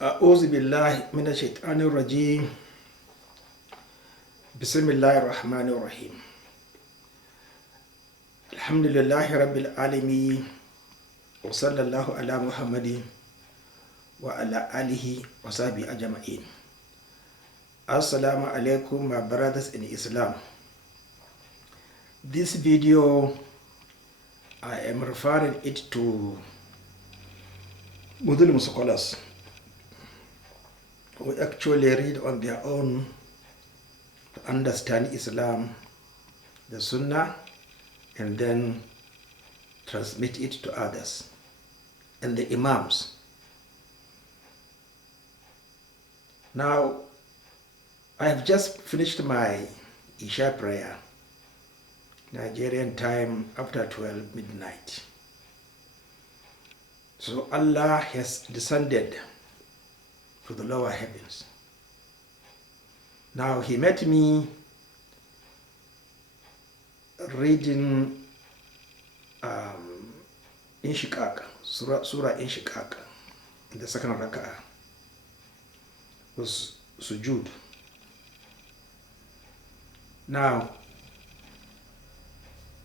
أعوذ بالله من الشيطان الرجيم بسم الله الرحمن الرحيم الحمد لله رب العالمين وصلى الله على محمد وعلى آله وصحبه أجمعين. Assalamu alaikum, my brothers in Islam. This video I am referring it to Muslim scholars who actually read on their own to understand Islam, the Sunnah, and then transmit it to others, and the Imams. Now, I have just finished my Isha prayer, Nigerian time after 12 midnight. So Allah has descended to the lower heavens. Now He met me reading Inshiqaq, Surah Inshiqaq, in the second rak'ah, was sujood. Now,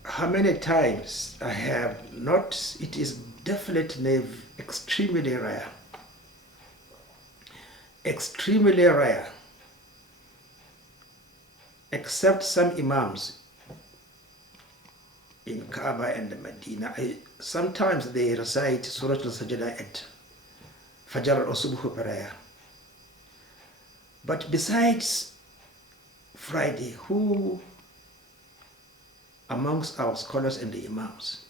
how many times I have not, it is definitely extremely rare, except some Imams in Kaaba and Medina. Sometimes they recite Surah Al-Sajdah at Fajr or Subh prayer. But besides Friday, who amongst our scholars and the Imams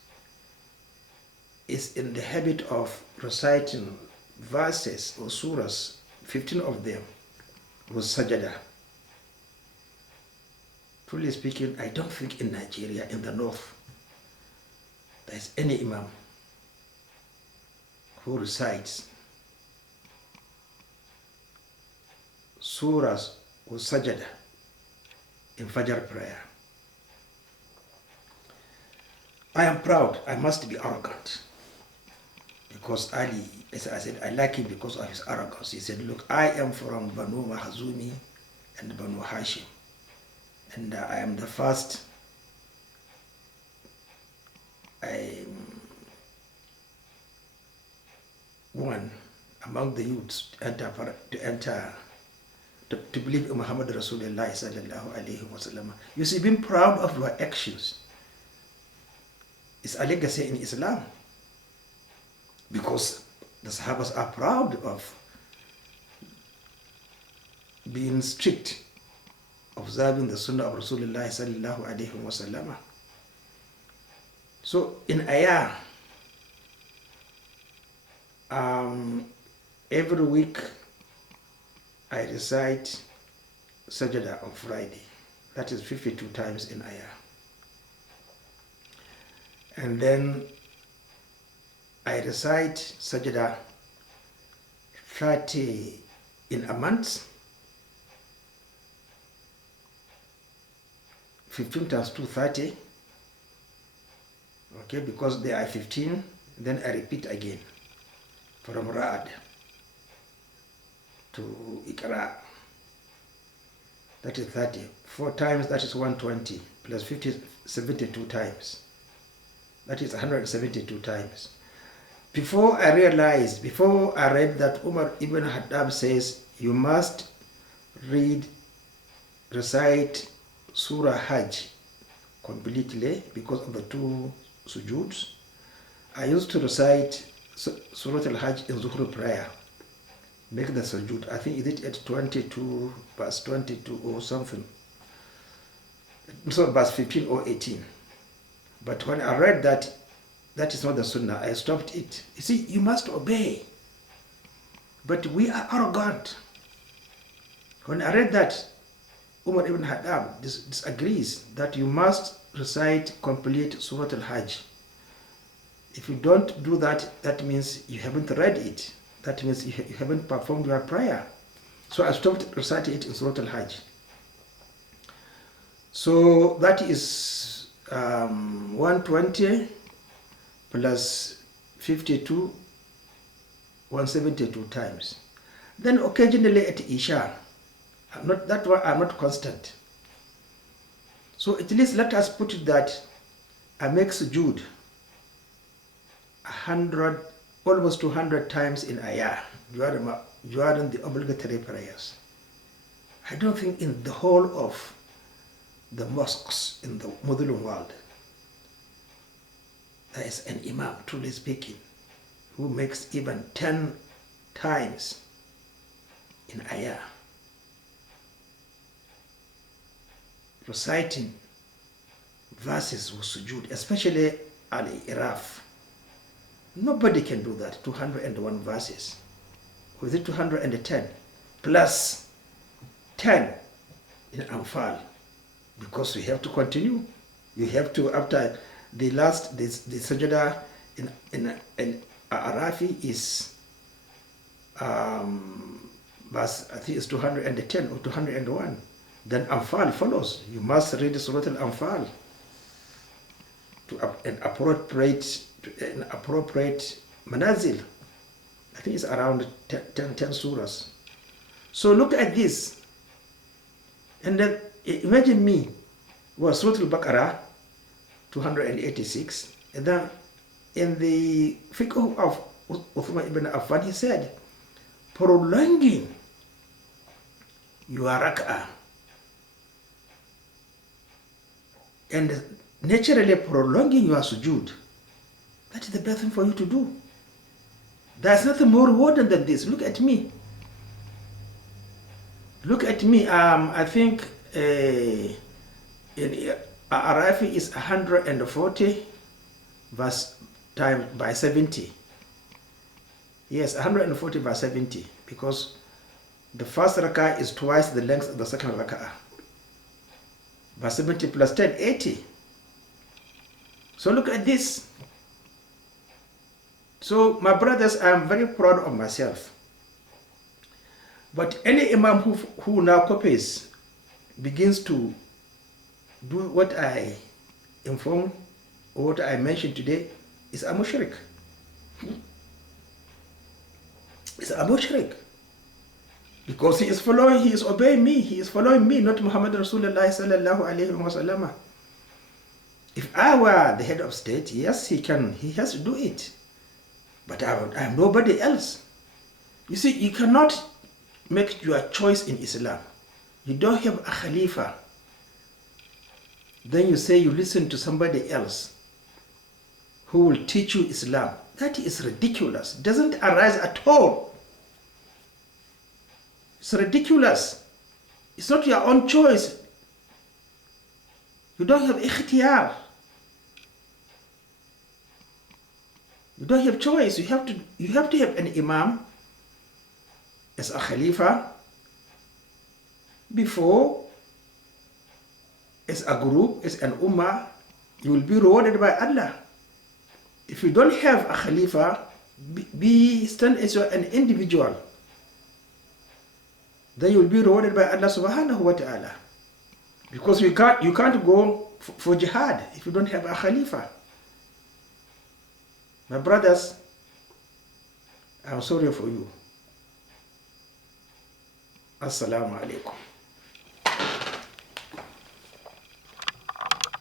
is in the habit of reciting verses or surahs, 15 of them, was sajada? Truly speaking, I don't think in Nigeria, in the north, there is any Imam who recites surahs or sajada in Fajr prayer. I am proud, I must be arrogant, because Ali, as I said, I like him because of his arrogance. He said, look, I am from Banu Mahazumi and Banu Hashim, and I am the first one among the youths to believe in Muhammad Rasulullah sallallahu alayhi wa sallam. You see, being proud of your actions is a legacy in Islam, because the Sahabas are proud of being strict, observing the Sunnah of Rasulullah sallallahu alayhi wa sallam. So in ayah, every week I recite Sajda on Friday. That is 52 times in ayah. And then I recite Sajda 30 in a month. 15 times 2, 30. Okay, because there are 15, then I repeat again from Ra'ad to Iqra. That is 30. 4 times, that is 120, plus 50, 72 times. That is 172 times. Before I read that Umar ibn Khattab says, you must recite Surah Hajj completely because of the 2 sujoods. I used to recite Surah Al-Hajj in Zuhr prayer. Make the sujood. I think is it at 22, verse 22 or something. So verse 15 or 18. But when I read that, that is not the Sunnah, I stopped it. You see, you must obey. But we are arrogant. When I read that, Umar ibn Khattab disagrees that you must recite complete Surah Al-Hajj. If you don't do that, that means you haven't read it. That means you haven't performed your prayer. So I stopped reciting it in Surah Al-Hajj. So that is 120 plus 52, 172 times. Then occasionally at Isha. That one are not constant. So at least let us put it that I make sujood 100, almost 200 times in a year during the obligatory prayers. I don't think in the whole of the mosques in the Muslim world there is an imam, truly speaking, who makes even 10 times in a year, reciting verses with sujood, especially al-iraf. Nobody can do that, 201 verses. With it 210 plus 10 in Anfal, because we have to continue. You have to, after the last, the sajda in Arafi is verse, I think it's 210 or 201. Then Anfal follows. You must read Surah Al-Anfal to an appropriate manazil. I think it's around 10 surahs. So look at this. And then imagine me, well, Surah Al-Baqarah, 286. And then in the fiqh of Uthman ibn Affan, he said, prolonging your rak'ah and naturally prolonging your sujood, that is the best thing for you to do. There's nothing more rewarding than this. Look at me. Look at me. I think in Arafi is 140 verse times by 70. Yes, 140 by 70, because the first rak'ah is twice the length of the second rak'ah. By 70 plus 10, 80. So look at this. So my brothers, I am very proud of myself. But any imam who now copies, begins to do what I inform or what I mentioned today, is a mushrik. It's a mushrik. Because he is obeying me, he is following me, not Muhammad Rasulullah sallallahu alayhi wa sallam. If I were the head of state, yes, he has to do it. But I'm nobody else. You see, you cannot make your choice in Islam. You don't have a Khalifa. Then you say you listen to somebody else who will teach you Islam. That is ridiculous. It doesn't arise at all. It's ridiculous. It's not your own choice. You don't have ikhtiyar. You don't have choice. You have to have an imam as a khalifa before, as a group, as an ummah. You will be rewarded by Allah. If you don't have a khalifa, stand as an individual, then you will be rewarded by Allah subhanahu wa ta'ala. Because you can't go for jihad if you don't have a khalifa. My brothers, I'm sorry for you. Assalamu alaikum.